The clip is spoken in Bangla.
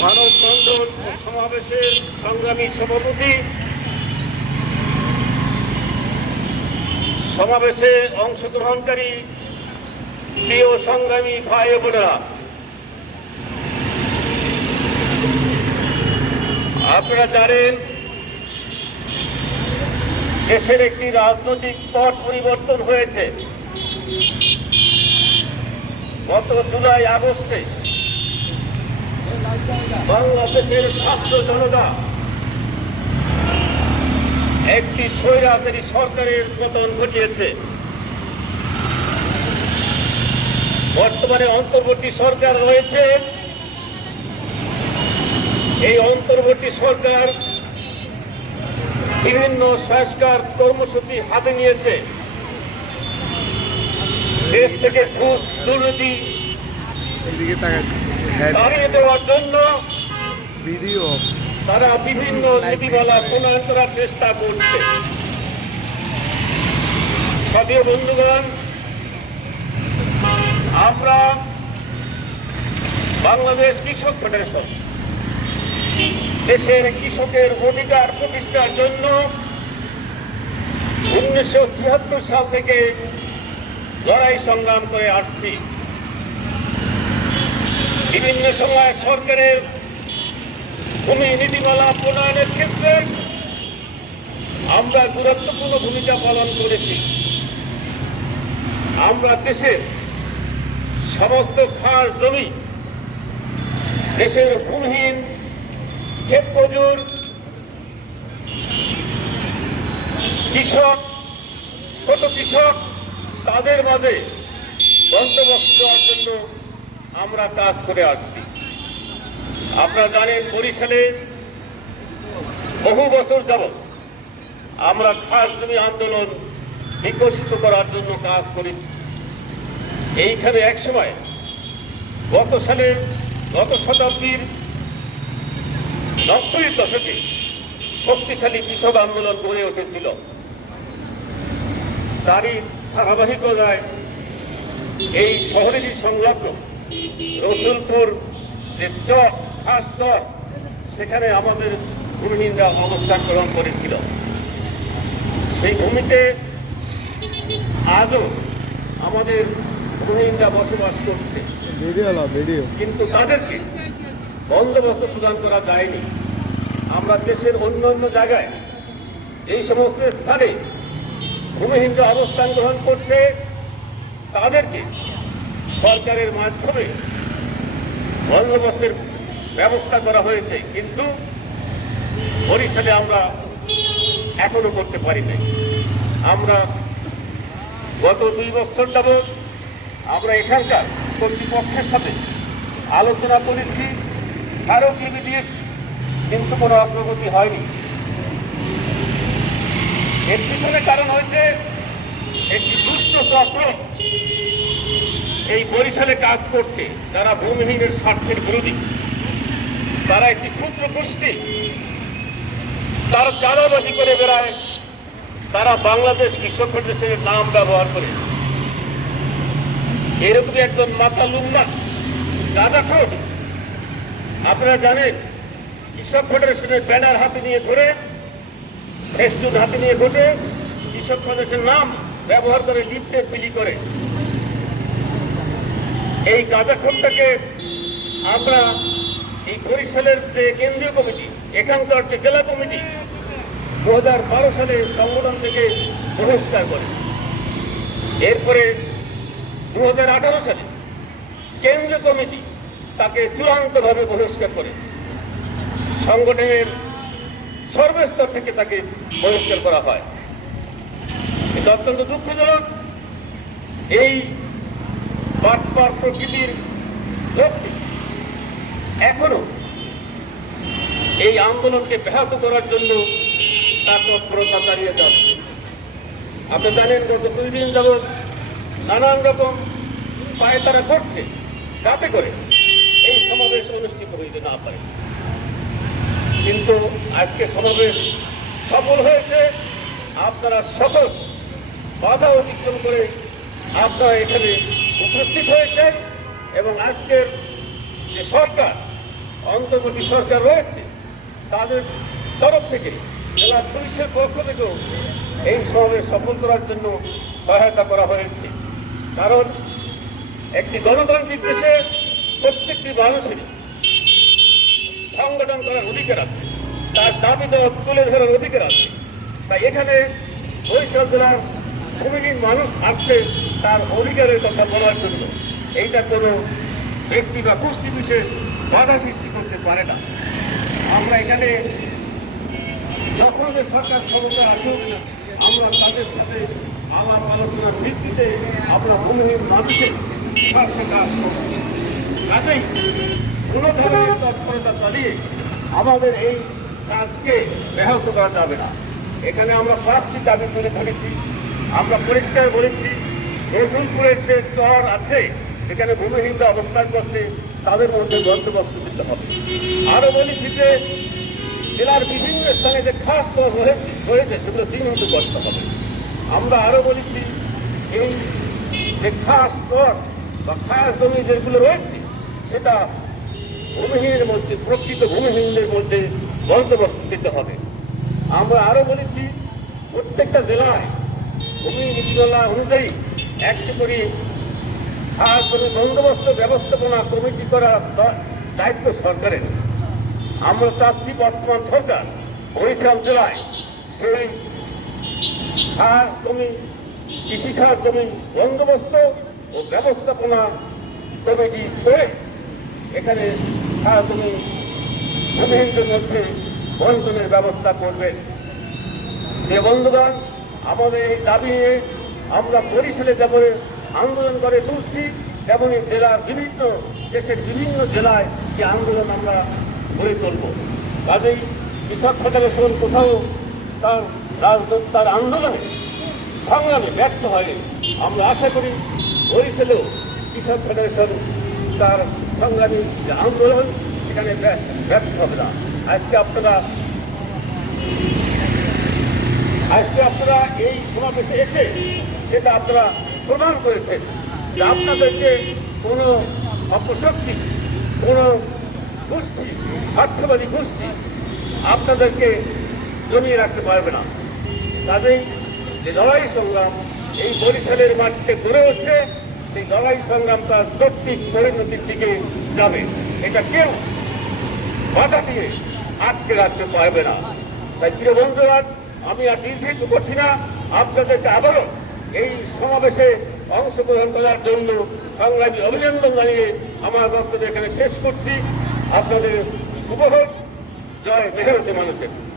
ভারত বন্ধন সমাবেশের সংগ্রামী সভাপতি সমাবেশে অংশগ্রহণকারী প্রিয় সংগ্রামী ভাই ও বোনেরা আপনারা জানেন দেশের একটি রাজনৈতিক পথ পরিবর্তন হয়েছে। গত জুলাই আগস্টে বাংলাদেশের ছাত্র জনতা একটি স্বৈরাচারী সরকারের পতন ঘটিয়েছে। বর্তমানে অন্তর্বর্তী সরকার রয়েছে। এই অন্তর্বর্তী সরকার বিভিন্ন সংস্কার কর্মসূচি হাতে নিয়েছে। দেশ থেকে ঘুষ দুর্নীতি এদিকে হ্যাঁ। দেওয়ার জন্য ভিডিও। তারা বিভিন্ন নীতিমালা প্রণয়ন করার চেষ্টা করছে। প্রিয় বন্ধুগণ, আমরা বাংলাদেশ কৃষক ফেডারেশন, দেশের কৃষকের অধিকার প্রতিষ্ঠার জন্য উনিশশো ছিয়াত্তর সাল থেকে লড়াই সংগ্রাম করে আসছি। বিভিন্ন সময় সরকারের ভূমি নীতিমালা প্রণয়নের ক্ষেত্রে আমরা গুরুত্বপূর্ণ ভূমিকা পালন করেছি। আমরা দেশের সমস্ত খাস জমি দেশের ভূমিহীন ক্ষেত কৃষক, ছোট কৃষক, তাদের মাঝে বন্দোবস্ত দেওয়ার জন্য আমরা কাজ করে আসছি। আপনারা জানেন বরিশালে বহু বছর যাব আমরা খাস জমি আন্দোলন বিকশিত করার জন্য কাজ করেছি এইখানে এক সময় গত সালে, গত শতাব্দীর নব্বই দশকে শক্তিশালী কৃষক আন্দোলন গড়ে উঠেছিল। তারই ধারাবাহিকতায় এই শহরেরই সংলগ্ন রসুলপুর যে চক খাস চক সেখানে আমাদের ভূমিহীনরা অবস্থান গ্রহণ করেছিল। সেই ভূমিতে আজও আমাদের ভূমিহীনরা বসবাস করছে। কিন্তু তাদেরকে বন্দোবস্ত প্রদান করা যায়নি। আমরা দেশের অন্য অন্য জায়গায় এই সমস্ত স্থানে ভূমিহীনরা অবস্থান গ্রহণ করছে। তাদেরকে সরকারের মাধ্যমে বন্দোবস্তের ব্যবস্থা করা হয়েছে, কিন্তু বরিশালে আমরা এখনও করতে পারি নাই আমরা গত দুই বছর যাবৎ আমরা এখানকার কর্তৃপক্ষের সাথে আলোচনা করেছি স্মারকলিপি দিয়েছি কিন্তু কোনো অগ্রগতি হয়নি। এর পিছনে কারণ হয়েছে একটি দুষ্ট চক্র। এই বরিশালে কাজ করছে যারা ভূমিহীনের স্বার্থের বিরোধী। তারা একটি ক্ষুদ্র গোষ্ঠী। তার চাঁদাবাজি করে বেড়ায়। তারা বাংলাদেশ কৃষক ফেডারেশনের নাম ব্যবহার করে। এরকমই একজন মাতা লুম্বা গাঁদাখোর আপনারা জানেন, কৃষক ফেডারেশনের ব্যানার হাতে নিয়ে ধরে ফেস্টুন হাতে নিয়ে ঘটে, কৃষক ফেডারেশনের নাম ব্যবহার করে লিফটে বিলি করে। এই গাঁদাখোরটাকে আমরা এই বরিশালের যে কেন্দ্রীয় কমিটি, এখানকার যে জেলা কমিটি দু হাজার বারো সালে সংগঠন থেকে বহিষ্কার করে। এরপরে দু হাজার আঠারো সালে কেন্দ্রীয় কমিটি তাকে চূড়ান্তভাবে বহিষ্কার করে। সংগঠনের সর্বস্তর থেকে তাকে বহিষ্কার করা হয়। এটা অত্যন্ত দুঃখজনক। এই বাটপার প্রকৃতির এখনও এই আন্দোলনকে ব্যাহত করার জন্য তার তৎপরতা চালিয়ে যাচ্ছে। আপনি জানেন, গত দুই দিন যাবৎ নানান রকম পায়ে তারা করছে, যাতে করে এই সমাবেশ অনুষ্ঠিত হইতে না পারে। কিন্তু আজকে সমাবেশ সফল হয়েছে। আপনারা সকল বাধা অতিক্রম করে আপনারা এখানে উপস্থিত হয়েছেন এবং আজকের যে সরকার, অন্তর্বর্তী সরকার রয়েছে, তাদের তরফ থেকে জেলা পুলিশের পক্ষ থেকেও এই সমাবেশ সফল করার জন্য সহায়তা করা হয়েছে। কারণ একটি গণতান্ত্রিক দেশে প্রত্যেকটি মানুষেরই সংগঠন করার অধিকার আছে, তার দাবি দেওয়া, তুলে ধরার অধিকার আছে। তাই এখানে বরিশাল জেলার ভূমিহীন মানুষ আসছে তার অধিকারের কথা বলার জন্য এইটা কোনো ব্যক্তি বা গোষ্ঠী বিশেষ বাধা সৃষ্টি করতে পারে না। আমরা এখানে যখন সরকার ক্ষমতা আসুক, আমরা তাদের সাথে আলাপ আলোচনার ভিত্তিতে আমরা ভূমিহীন মানুষের স্বার্থে কাজ করব কাজেই কোনো ধরনের তৎপরতা চালিয়ে আমাদের এই কাজকে ব্যাহত করা যাবে না। এখানে আমরা পাঁচটি দাবি করে ধরেছি, আমরা পরিষ্কার বলেছি রসুলপুরের যে স্তর আছে, এখানে ভূমিহীনরা অবস্থান করছে, তাদের মধ্যে বন্দোবস্ত দিতে হবে। আরও বলেছি যে, জেলার বিভিন্ন স্থানে যে খাস রয়েছে রয়েছে, সেগুলো চিহ্নিত করতে হবে। আমরা আরও বলেছি এই যে খাস স্তর বা খাস জমি যেগুলো রয়েছে, সেটা ভূমিহীনের মধ্যে, প্রকৃত ভূমিহীনদের মধ্যে বন্দোবস্ত দিতে হবে। আমরা আরও বলেছি প্রত্যেকটা জেলায় ভূমি নীতিমালা অনুযায়ী একটি করে জমি বন্দোবস্ত ব্যবস্থাপনা কমিটি করা দায়িত্ব সরকারের। আমরা চাচ্ছি বর্তমান সরকার, বরিশাল জেলায় সেই খাস জমি কৃষিখাত জমি বন্দোবস্ত ও ব্যবস্থাপনা কমিটি করে এখানে খাস জমি ভূমিহীনদের মধ্যে বন্টনের ব্যবস্থা করবেন। যে বন্ধুগণ, আমাদের এই দাবি আমরা বরিশালে যেমন আন্দোলন করে তুলছি তেমনি জেলার বিভিন্ন দেশের বিভিন্ন জেলায় এই আন্দোলন আমরা গড়ে তুলব। কাজেই কৃষক ফেডারেশন কোথাও তার রাজনৈতিক তার আন্দোলনে সংগ্রামে ব্যর্থ হয়নি। আমরা আশা করি বরিশালেও কৃষক ফেডারেশন তার সংগ্রামী যে আন্দোলন, সেখানে ব্যর্থ হবে না। আজকে আপনারা আজকে আপনারা এই সমাবেশে এসে সেটা আপনারা প্রমাণ করেছেন যে আপনাদেরকে কোনো অপশক্তি, কোনো গোষ্ঠী, স্বার্থবাদী গোষ্ঠী আপনাদেরকে জমিয়ে রাখতে পারবে না। কাজেই যে লড়াই সংগ্রাম, এই বরিশালের মাটিতে গড়ে উঠছে সেই লড়াই সংগ্রাম তার সত্যিক পরিণতির দিকে যাবে। এটা কেউ বাধা দিয়ে আটকে রাখতে পারবে না। তাই প্রিয় বন্ধুরা, আমি আর দীর্ঘিত করছি না। আপনাদেরকে আবারও এই সমাবেশে অংশগ্রহণ করার জন্য সংগ্রামী অভিনন্দন জানিয়ে আমার বক্তব্য এখানে শেষ করছি। আপনাদের শুভ হোক। জয় মেহরতি মানুষের।